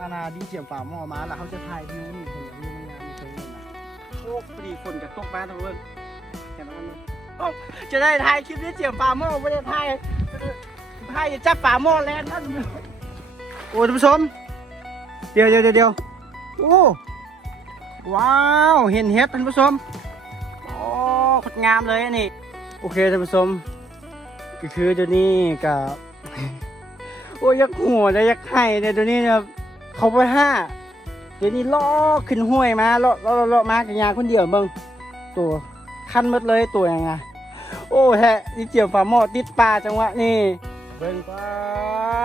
อาณาดีเจียมฝ่าหม้อมาแล้วเขาจะถ่ายวิวนี่คนวิวมันงามมีตรงนี้นะโอ้พอดีฝนกับตกมาทุกคนเห็นไหมมันโอ้จะได้ถ่ายคลิปดีเจียมฝ่าหม้อไม่ได้ถ่ายถ่ายจับฝ่าหม้อแล้วนั่นโอ้ท่านผู้ชมเดี๋ยวเดี๋ยวเดี๋ยวโอ้ว้าวเห็นเห็ดท่านผู้ชมโอ้โคตรงามเลยนี่ โอเคท่านผู้ชมก็คือเดี๋ยวนี้กับโอ้ยักหัวเลยยักไห้เนี่ยตัวนี้เนี่ย เขาไปห้าเดี๋ยวนี้ล่อขึ้นห้วยมาล่อล่อล่อล่อมากันยาคนเดียวเบิ่งตัวคันหมดเลยตัวยังไงโอ้แฮะนี่เจียวฝาหม้อติดปลาจังหวะนี่เบิ่งปา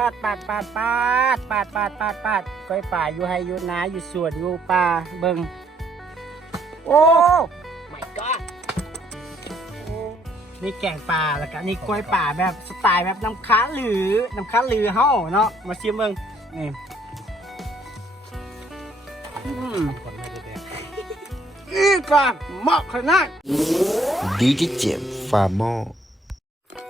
ดปาดปาดปาดปาดปาดปาดปาดก้อยป่าอยู่ให้อยู่นาอยู่สวนอยู่ป่าเบิ่งโอ้ my god โอ้นี่แกงปลาแล้วก็นี่กล้วยป่าแบบสไตล์แบบน้ำค้าหรือน้ำค้าหรือเฮ้าเนาะมาชิมเบิ่งนี่ อืมอีกก็เหมาะขนาดดีเจเจมฟาร์มอ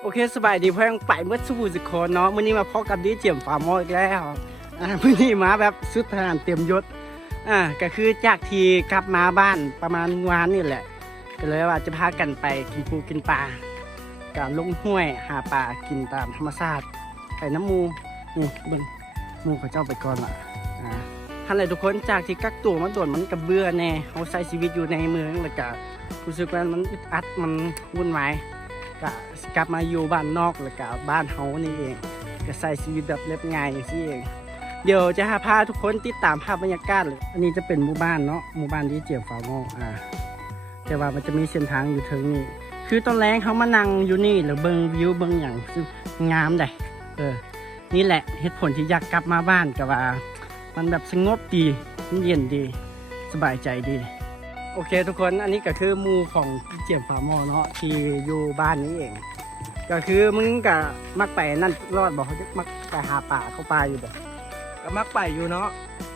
โอเคสบายดีเพื่อนไปเมื่อสู้สิคนเนาะมื้อนี้มาพบกับดีเจียมฟาร์มออีกแล้วอ่ามื้อนี้มาแบบสุดทหารเต็มยศอ่าก็คือจากที่กลับมาบ้านประมาณวานนี่แหละ ก็เลยว่าจะพากันไปกินปูกินปลาการลงห้วยหาปลากินตามธรรมชาติไปน้ำหมูนี่เบิ่งหมูเขาเจ้าไปก่อนละอ่า ท่านเลยทุกคนจากที่กักตัวมาโดนมันกับเบื่อแน่เขาใช้ชีวิตอยู่ในเมืองแล้วก็รู้สึกว่ามันอึดอัดมันวุ่นวายก็กลับมาอยู่บ้านนอกแล้วก็บ้านเฮานี่เองก็ใช้ชีวิตแบบเรียบง่ายอย่างนี้เองเดี๋ยวจะพาทุกคนติดตามภาพบรรยากาศเลยอันนี้จะเป็นหมู่บ้านเนาะหมู่บ้านที่เจียมฟาร์มออ่าแต่ว่ามันจะมีเส้นทางอยู่เทิงนี่คือตอนแรกเขามานั่งอยู่นี่หรือเบิงวิวเบิงอย่างซึ่งงามได้เออนี่แหละเหตุผลที่อยากกลับมาบ้านกับว่า มันแบบสงบดีมันเย็นดี สบายใจดี โอเคทุกคนอันนี้ก็คือหมูของเจียมฟาร์มอเนาะที่อยู่บ้านนี้เอง ก็คือมึงกับมักไปนั่นรอดบอกเขาจะมักไปหาป่าเข้าป่าอยู่บ่ก็มักไปอยู่เนาะ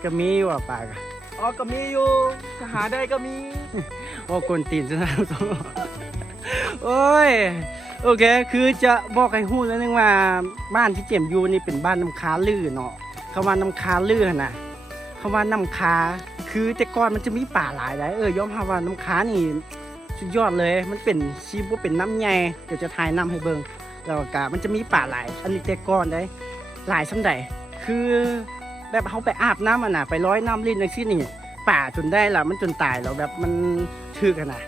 ก็มีอยู่อะป่าก็อ๋อก็มีอยู่ก็หาได้ก็มีโอ้กวนตีนซะนะโอ้ยโอเค คือจะบอกให้ฮู้แล้วนึงว่าบ้านที่เจียมอยู่นี่เป็นบ้านน้ำค้าลื่อเนาะ คำว่าน้ำค้าลื่อนะคำว่าน้ำคาคือแต่ก่อนมันจะมีป่าหลายหลายเออยอมรับว่าน้ำคานี่สุดยอดเลย มันเป็นชีว่าเป็นน้ำใหญ่เดี๋ยวจะทายน้ำให้เบิงแล้วก็มันจะมีป่าหลาย อันนี้แต่ก่อนได้หลายสำใดคือแบบเขาไปอาบน้ำอะนะไปร้อยน้ำลิ้นจังซี่นี่ป่าจนได้ละมันจนตายแล้วแบบมันทึกอะนะ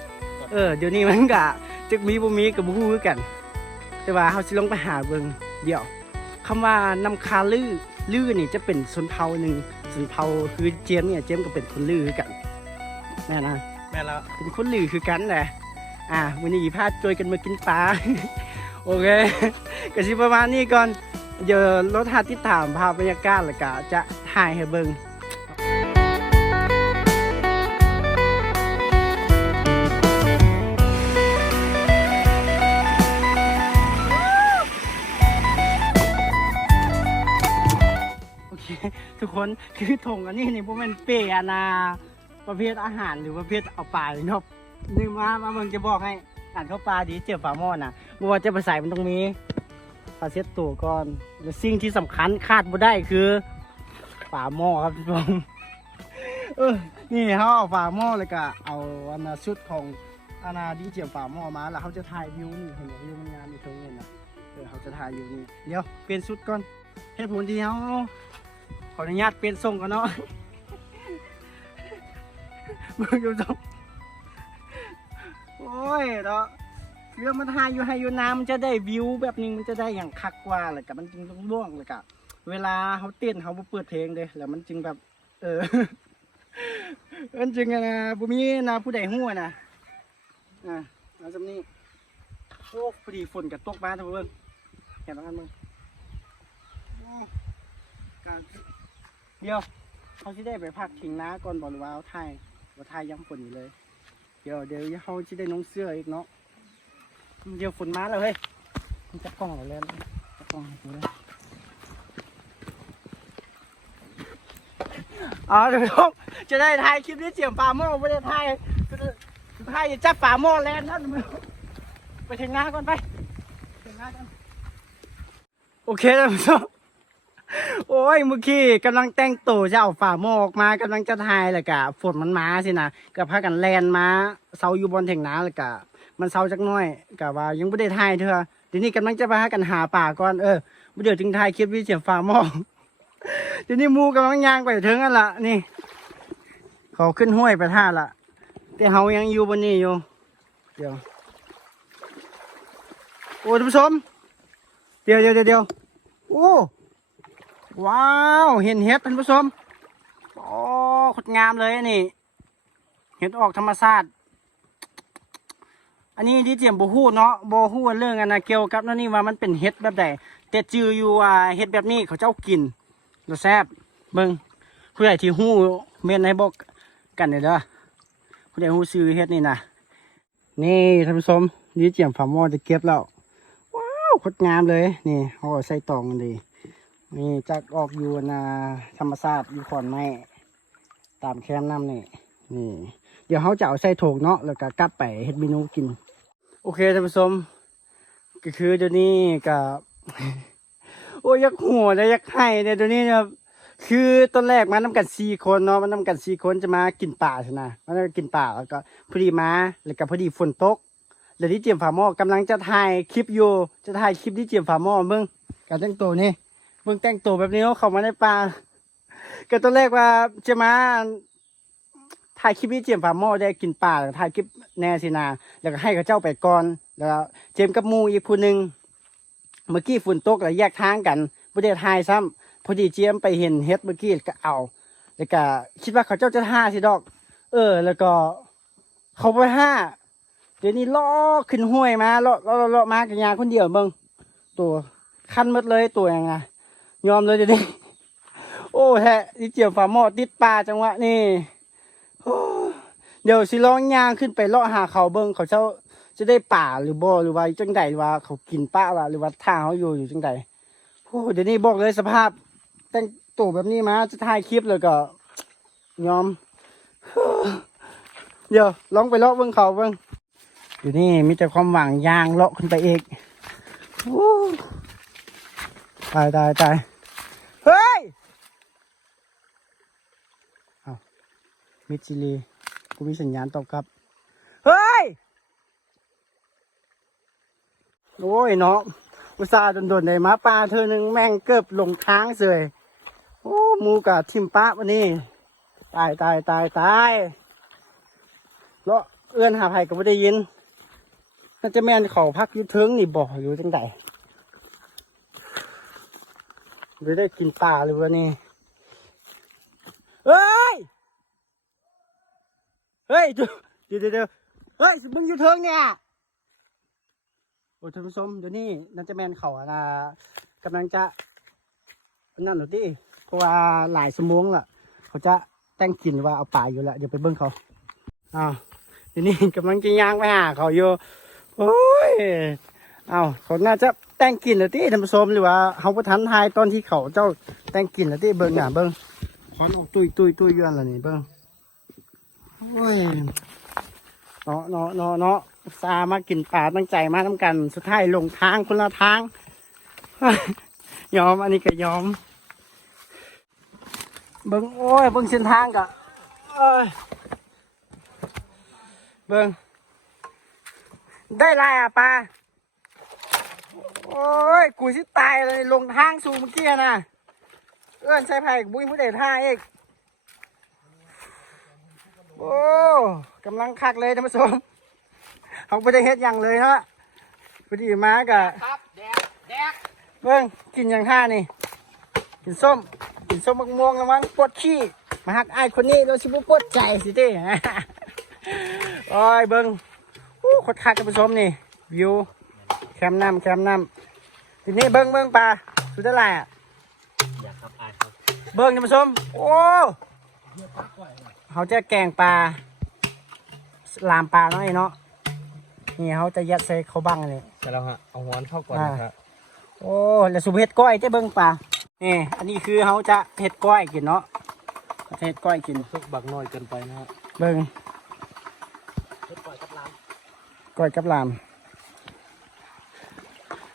เออเดี๋ยวนี้มันก็จึกมีบ่มีกับบ่ฮู้กัน แต่ว่าเฮาสิลงไปหาเบิงเดี๋ยวคำว่าน้ำคาลือ ลือนี่จะเป็นชนเผ่าหนึ่งชนเผ่าคือเจียมเนี่ยเจียมก็เป็นคนลือคือกันแม่นะแม่นแล้วเป็นคนลือคือกันแหละอะวันนี้พาจอยกันมากินปลาโอเคก็สิประมาณนี้ก่อนเดี๋ยวรถหาติดตามภาพบรรยากาศแล้วก็จะถ่ายให้เบิ่ง คนคือถงอันนี้นี่พวกมันเปยนา ประเภทอาหารหรือประเภทเอาปลาเนาะนึกมามาเมืองจะบอกให้อ่านเข้าปลาดีเจ็บฝาหม้อน่ะบัวาจะไปใส่มันตรงนี้ปลาเซ็ตตัวก่อนและสิ่งที่สำคัญคาดบ่ได้คือฝาหม้อครับทุกคนเออนี่เขาเอาฝาหม้อเลยก็เอาอันน่ะชุดของอาณาดีเจียมฝาหม้อมา แล้วเขาจะถ่ายวิวนี่เห็นไหมวิวมันงามอยู่ตรงนี้นะเออเขาจะถ่ายอยู่นี่เดี๋ยวเปลี่ยนชุดก่อนเหตุผลที่เขา ออนุญาตเปลี่ยนทรงกันเนาะมึงอยู่ตรงโอ้ยเนาะเรื่องมันหายอยู่ให้อยู่น้ำมันจะได้วิวแบบนึงมันจะได้อย่างคักกว่าเลยกับมันจึงต้องร่วงเลยกับเวลาเขาเต้นเขาเปิดเพลงเลยแล้วมันจึงแบบ เออมันจึงอะนะบุมีนะผู้ใดหัวนะอะเอาจำนี้โอ้พอดีฝนกับตกมาทั้งเบิ่งเห็นแล้วกันมึงการ เดี๋ยวเขาจะได้ไปพักทิ้งน้าก่อนบอกหรือว่าเอาไทยว่าไทยย้ำฝนอยู่เลย เดี๋ยวเดี๋ยวเขาจะได้น้องเสื้ออีกเนาะเดี๋ยวฝนมาแล้วเฮ้ยมันจับกล้องเราแล้วจับกล้องให้กูเลยอ๋อเดี๋ยวผมจะได้ถ่ายคลิปนี้เสียงปลาหม้อไม่ได้ถ่ายถ่ายจะจับปลาหม้อแล้วนั่นไปถึงน้าก่อนไปถึงน้ากันโอเคท่านผู้ชม โอ้ยเมื่อกี้กำลังแต่งตัวจะเอาฝ่าหมอออกมากำลังจะทายเลยกะฝนมันมาสินะก็พากันแลนมาเซาอยู่บนเถียงน้าเลยกะ มันเซาจักน้อยกะว่ายังไม่ได้ทายเธอเดี๋ยวนี้กำลังจะพากันหาป่าก่อนเออเดี๋ยวจึงทายคลิปวิเศษฝ่าหมอเดี๋ยวนี้มูกำลังย่างไปถึงกันละนี่เขาขึ้นห้วยไปท่าละแต่เฮายังอยู่บนนี้อยู่เดี๋ยวโอ้ท่านผู้ชมเดี๋ยวเดี๋ยวเดี๋ยวโอ้ ว้าวเห็นเห็ดท่านผู้ชมโอ้โคตรงามเลยนี่ เห็ดออกธรรมชาติอันนี้ที่เจียมโบฮู้เนาะโบฮู้เรื่องอันนะเกี่ยวกับนั่นนี่ว่ามันเป็นเห็ดแบบใดแต่จืออยู่ว่าเห็ดแบบนี้เขาเจ้ากินรสแซ่บเบิ่งผู้ใหญ่ที่ฮู้เมนให้บอกกันเด้อผู้ใหญ่ฮู้ซื้อเห็ดนี่นะนี่ท่านผู้ชมนี่เจียมฝาหม้อจะเก็บแล้วว้าวโคตรงามเลยนี่เอาใส่ตองกันดี นี่จากออกอยู่นาธรรมชาติอยู่ขอนไม้ตามแคมน้ำนี่นี่ เดี๋ยวเขาจะเอาใส่โถกเนาะแล้วก็กลับไปเฮ็ดเมนูกิน โอเคท่านผู้ชมก็คือเดี๋ยวนี้กับโอ้ยยักหัวเลยยักไห้เนี่ยเดี๋ยวนี้เนี่ยคือตอนแรกมานำกันสี่คนเนาะมานำกันสี่คนจะมากินป่าใช่ไหมมากินป่าแล้วก็พอดีมาแล้วก็พอดีฝนตกแล้วที่เจียมฝาหม้อกำลังจะถ่ายคลิปอยู่จะถ่ายคลิปที่เจียมฝาหม้อเบิ่งการแต่งตัวนี่ เพิ่งแต่งตัวแบบนี้เขามาในป่าก็ตอนแรกว่าจะมาถ่ายคลิปนี้เจียมฝาหม้อได้กินป่าถ่ายคลิปแน่สินา แล้วก็ให้เขาเจ้าไปก่อนแล้วเจมกับมูอีกผู้หนึ่งเมื่อกี้ฝุ่นตกแล้วแยกทางกันไม่ได้ถ่ายซ้ำพอดีเจมส์ไปเห็นเฮ็ดเมื่อกี้ก็เอา แล้วก็คิดว่าเขาเจ้าจะท่าสิดอก เออ แล้วก็เขาไปท่าเดี๋ยวนี้ล้อขึ้นห้วยมาล้อล้อล้อมากันยาคนเดียวเบิ่งตัวคันหมดเลยตัวยังไง ยอมเลยเดี๋ยวนี้โอ้แฮะนี่เจียวฝาหม้อติดปลาจังหวะนี่เดี๋ยวสิลองย่างขึ้นไปเลาะหาเขาเบิ้งเขาเจ้าจะได้ป่าหรือบ่หรือว่าจังใดหรือว่าเขากินป้าละหรือว่าท่าเขาอยู่อยู่จังใดโอ้เดี๋ยวนี้บอกเลยสภาพ แต่งตัวแบบนี้มาจะถ่ายคลิปเลยก็ ยอม เดี๋ยวลองไปเลาะเบิ้งเขาเบิ้งเดี๋ยวนี้มีแต่ความหวังย่างเลาะขึ้นไปเองโอ้ ตายตายตายเฮ้ยเอามิดซิลีกูมีสัญญาณตอบกลับ เฮ้ย โอ้ยเนาะอุตส่าห์โดนๆเลยมาป่าเธอหนึ่งแม่งเกือบลงทางเสยโอ้มูกับทิมปะวันนี้ ตายตายตายตายเลาะเอื้อนหาไผ่ก็ไม่ได้ยินน่าจะแม่นเขาพักยุเทิงนี่บอกอยู่จังได หรือได้กินปลาหรือวะนี่เฮ้ย เฮ้ยเดี๋ยวเดี๋ยวเดี๋ยวเฮ้ยมึงอยู่เทิงเนี่ยโอ้ท่านผู้ชมเดี๋ยวนี้นันจะแมนเขาอะนะกำลังจะนั่นหรือดิเพราะว่าหลายสมงละเขาจะแต่งกลิ่นว่าเอาป่าอยู่ละเดี๋ยวไปเบิ้งเขาอ้าวเดี๋ยวนี้กำลังจะย่างไปหาเขาอยู่โอ้ยเอาเขาน่าจะ แต่งกลิ่นหรือที่ท่านผู้ชมหรือว่าเขาประทันทายตอนที่เขาเจ้าแต่งกลิ่นหรือที่เบิ้งอะเบิ้งควันออกตุยตุยตุยย้อนละนี่เบิ้งโอ้ยเนาะเนาะเนาะเนาะซามากินปลาตั้งใจมาทำกัน สุดท้ายลงทางคนละทาง ยอมอันนี้ก็ยอม เบิ้งโอ้ยเบิ้งเส้นทางกะเอ้ยเบิ้งได้ไรอะปลา โอ้ย กูสิตายเลยลงทางสูงเมื่อกี้นะเอื้อนใส่ไผ่บุ้ยผู้ใดท่าเอกโอ้กำลังคักเลยท่านผู้ชมเขาไม่ได้เฮ็ดอย่างเลยฮะพอดีมากะครับแดกแดกเบิ้งกินอย่างท่านี่ กินส้ม กินส้มมะม่วงแล้วมันปวดขี้มาหักไอ้ายคนนี้เราชิบุปวดใจสิเด้โอ้ยเบิ้งโอ้โคตรคักท่านผู้ชมนี่วิว แคมน้ำแคมน้ำทีนี้เบิ้งเบิ้งปลาสุดท้ายอะอยากครับอายครับเบิ้งท่านผู้ชมโอ้เขาจะแกงปลาลามปลาเนาะไอ้เนาะนี่เขาจะยัดใส่เขาวบังเลยใช่แล้วฮะเอาหัวเข้าก่อนอ่านะครับโอ้แล้วสุเห็ดก้อยจะเบิ้งปลานี่อันนี้คือเขาจะเห็ดก้อยกินเนาะเห็ดก้อยกินทุกบักน้อยเกินไปนะฮะเบิ้งปล่อยกับลามก้อยกับลาม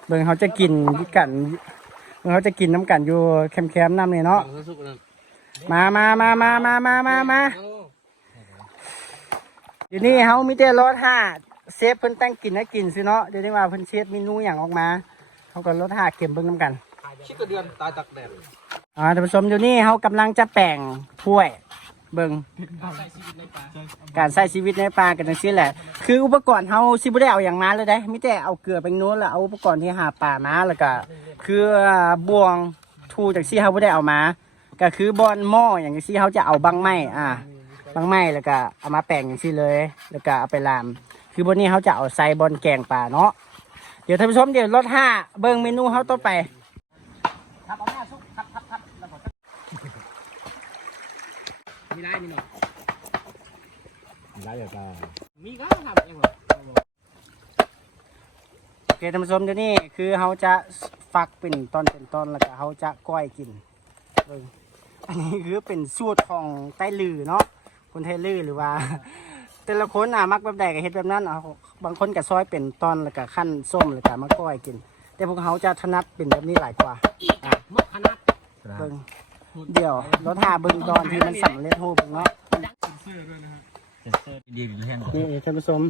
เบิ้งเขาจะกินด้วยกันเขาจะกินน้ำกันอยู่แคมป์ๆน้ำเลยเนาะฟังสุกๆนั่นมามามามามามามามาเอาเดี๋ยวนี้เขามีแต่รถห้าเซฟเพิ่นตั้งกินให้กินสิเนาะเดี๋ยวนี้ว่าเพิ่นเช็ดเมนูอย่างออกมาเขาก็รถห้าเก็บเบิ่งน้ำกันชิกกระเดือนตายตักแดดอ่าท่านผู้ชมเดี๋ยวนี้เขากำลังจะแป่งถ้วย เบิ่งใส่ชีวิตในป่าการใช้ชีวิตในป่ากันจังซี่แหละ คืออุปกรณ์เฮาสิบ่ได้เอาอย่างมาเลยได้มีแต่เอาเกลือไปโน้นแล้วเอาอุปกรณ์ที่หาป่ามาแล้วก็คือบ่วงทูจังซี่เฮาบ่ได้เอามา ก็คือบอนหม้ออย่างซี่เฮาจะเอาบังไม้อ่าบังไม้แล้วก็เอามาแป่งอย่างซี่เลย แล้วก็เอาไปลาม คือบนนี้เขาจะเอาใส่บอนแกงป่าเนาะเดี๋ยวท่านผู้ชมเดี๋ยวรถห้าเบิ่งเมนูเฮาต่อไปครับเอาหน้าซุกครับครับครับแล้วก็ มีได้มีหน่อยได้แบบว่ามีก็ทำเองเหรอโอเคท่านผู้ชมเดี๋ยวนี้คือเขาจะฟักเป็นตอนเป็นตอนแล้วก็เขาจะก้อยกินเบิ่งอันนี้คือเป็นสูตรของใต้ลือเนาะคนไทยลือหรือว่า แต่ละคนอะมักแบบใดก็เฮ็ดแบบนั้นเอาบางคนก็ซอยเป็นตอนแล้วก็ขั้นส้มแล้วก็มาก้อยกิน แต่พวกเขาจะถนัดเป็นแบบนี้หลายกว่าอะมกขนาดเบิ่ง เดี๋ยวรถหาเบิ่งตอนที่มันสำเร็จรูปเนาะดีเป็นแห้งนี่ท่านผู้ชม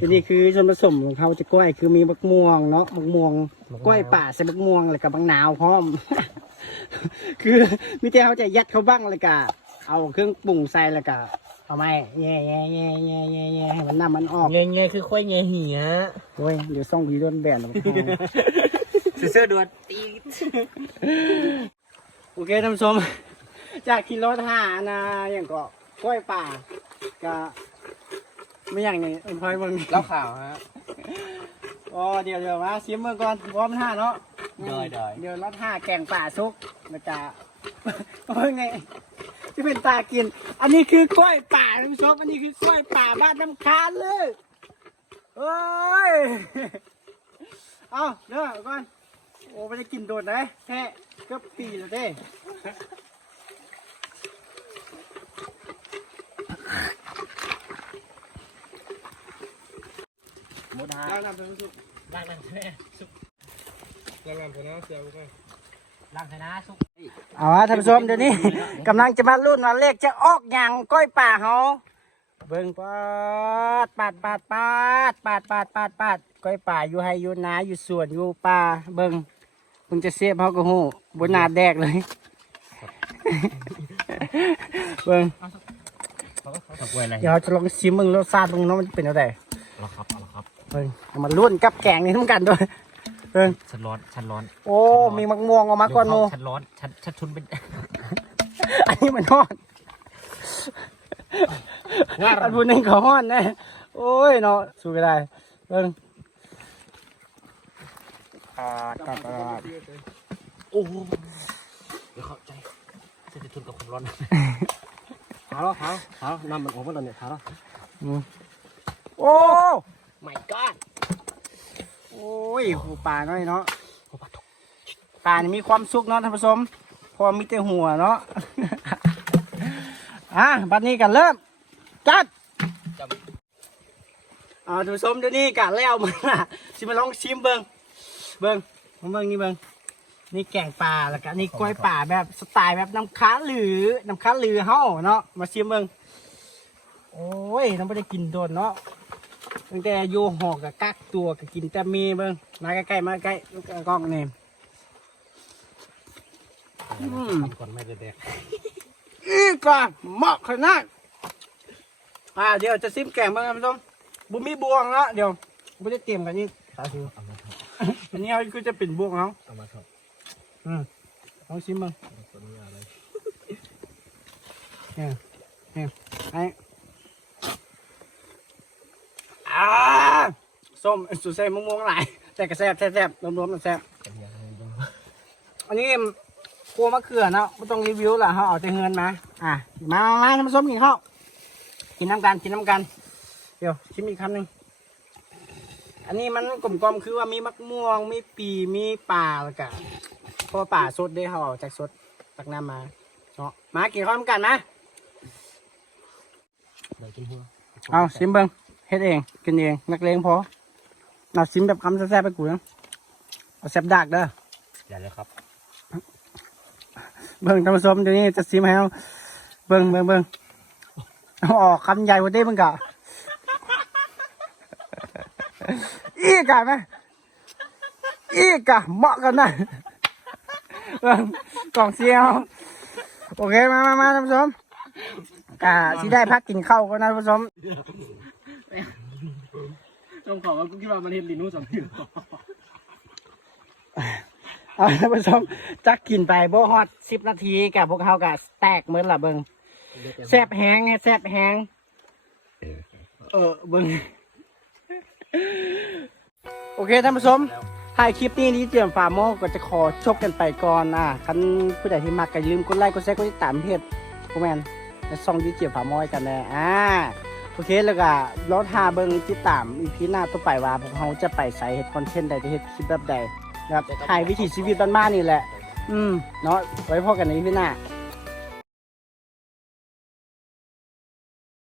อันนี้คือส่วนผสมของเขาจะก้อยคือมีบักม่วงเนาะบักม่วงก้อยป่าใส่บักม่วงแล้วก็บักนาวพร้อม คือมิแต่เขาจะยัดเขาบ้างแล้วก็เอาเครื่องปรุงใส่แล้วก็เอาไม้แย่แย่แย่แย่แย่แย่ให้มันน้ำมันออกเงี้ยเงี้ยคือควายเงี้ยเหียโอ้ยเดี๋ยวส่องวีโดนแบนหรอกเสื้อดวนตีโอเคท่านผู้ชม จากขี่รถหานะอย่างก็กล้วยป่าก็ไม่อย่างนี้เอ็นพอยเบิ่งแล้วข่าวฮะอ๋อเดี๋ยวเดี๋ยวมาซิมเมื่อก่อนพร้อมท่าเนาะได้ได้เดี๋ยวรถท่าแกงป่าซุกนะจ๊ะโอ้ยไงที่เป็นตากิน อันนี้คือกล้วยป่าท่านผู้ชมอันนี้คือกล้วยป่าบ้านน้ำคานเลยโอ้ยเอาเด้อก่อน โอ้ไม่ได้กินโดดเลยแค่เกือบปีแล้วเด้หมดฮะล้างน้ำเป็นสุกล้างน้ำใช่ไหมสุกล้างน้ำเป็นน้ำเสียไปก่อนล้างใช่นะสุกเอาละท่านผู้ชมเดี๋ยวนี้กำลังจะมารุ่นว่าเลขจะออกอย่างก้อยป่าเฮาเบิ่งปาดปาดปาดปาดปาดปาดปาดปาดก้อยป่าอยู่ให้อยู่นาอยู่สวนอยู่ป่าเบิ่ง เพิ่งจะเสียบเฮาก็ฮู้บนหน้าแดกเลยเบิ่งตะกวยอะไรเดี๋ยวเราจะลองชิมมึงรสชาติมึงเนาะมันจะเป็นอะไรเอาละครับเอาละครับเบิ่งเอามารุ่นกับแกงนี่ทั้งกันด้วยเบิ่งฉันร้อนฉันร้อนโอ้มีมักม่วงออกมาก่อนโมฉันร้อนฉันฉันทุนเป็นอันนี้มันฮอดอันพูดนึงเขาฮอดแน่โอ้ยเนาะสู้ก็ได้เบิ่ง อ่าตัดตลาดโอ้โหเดี๋ยวเข้าใจฉันจะทุนกับความร้อนเท้าแล้วเท้าเท้าน้ำมันออกมาตอนเนี้ยเท้าแล้วโอ้ไม่ก้อนโอ้ยหูปลาน้อยเนาะปลานี่มีความสุขเนาะท่านผู้ชมเพอมีแต่หัวเนาะอะบัดนี้กันเริ่มจัดจอ่าท่านผู้ชมเดี๋ยวนี้กันแล้วมาล่ะสิมาลองชิมเบิ่ง เบิ่งมเบิ่งนี่เบิ่งนี่แกงปลาแล้วก็นี่กล้วยป่าแบบสไตล์แบบน้ำค้าหรือน้ำค้าหรือเฮาเนาะมาชิมเบิ่งโอ้ยน้ำไม่ได้กินโดนเนาะตั้งแต่อยู่หอกกับกักตัวก็กินแต่มีเบิ่งมาใกล้ๆมาใกล้ลูกกล้องนี่อืมทำก่อนไม่ได้แดกอีกก่อนเหมาะขนาดอ่าเดี๋ยวจะซิมแกงบ้างท่านผู้ชมบุมีบวงละเดี๋ยวไม่ได้เตรียมกันนี่สาธิตเอามาทอดอันนี้เขาคือจะเป็นบวงเขาเอามาทอดอืมลองชิมบ้างตัวนี้อะไรไอ้อ่าส้มสุดใส่มะม่วงหลายแต่กระแซบแซ่บๆรวมๆมันแซ่บตัวนี้อะไรบ้างอันนี้ครัวมะเขือเนาะไม่ต้องรีวิวละเขาเอาแต่เงินมาอะมามามาท่านผู้ชมกินข้าวกินน้ำกันกินน้ำกัน เดี๋ยวชิมอีกคำหนึ่ง อันนี้มันกลมๆคือว่ามีมะม่วงมีปีมีป่าแล้วก็เพราะว่าป่าสดได้เขาเอาจากสดตักน้ำมาเนาะมากินข้าวน้ำกันนะไหนกินหัวเอาชิมเบิ้งเฮ็ดเองกินเองนักเลงพอเอาชิมแบบคำแซ่บๆไปกูนะเอาแซ่บดักเด้ออย่าเลยครับ เบิ่งท่านผู้ชมเดี๋ยวนี้จะซิมให้เอาเบิ่งเบิ่งเบิ่งเอาออกคำใหญ่กว่านี้มึงกะ อีกะไหมอีกะเหมาะกันนะเบิ่งกล่องเสียวโอเคมามามาท่านผู้ชมกะที่ได้พักกินข้าวก็นะท่านผู้ชมจงของกูคิดว่ามันเห็นลินูสองถึงเอาท่านผู้ชมจักกินไปโบฮอตสิบนาทีกับพวกเขากับแตกเหมือนละเบิงแซบแห้งไงแซบแห้งเออเบิง โอเคท่านผู้ชมถ่ายคลิปนี้นี้เตรียมฟาร์มโมก็จะขอจบกันไปก่อนอะคันผู้ใดที่มักก็อย่าลืมกดไลค์กดแชร์กดติดตามเพจพวกแมนและซองดีเจียมฟาร์มโมให้กันแน่อ่าโอเคแล้วก็รอทาเบิงติดตามอีพีหน้าต่อไปว่าพวกเขาจะไปใส่เฮ็ดคอนเทนต์ใดจะเฮ็ดคลิปแบบใดนะครับถ่ายวิถีชีวิตบ้านๆนี่แหละ อืมเนาะไว้พอกันในอีพีหน้า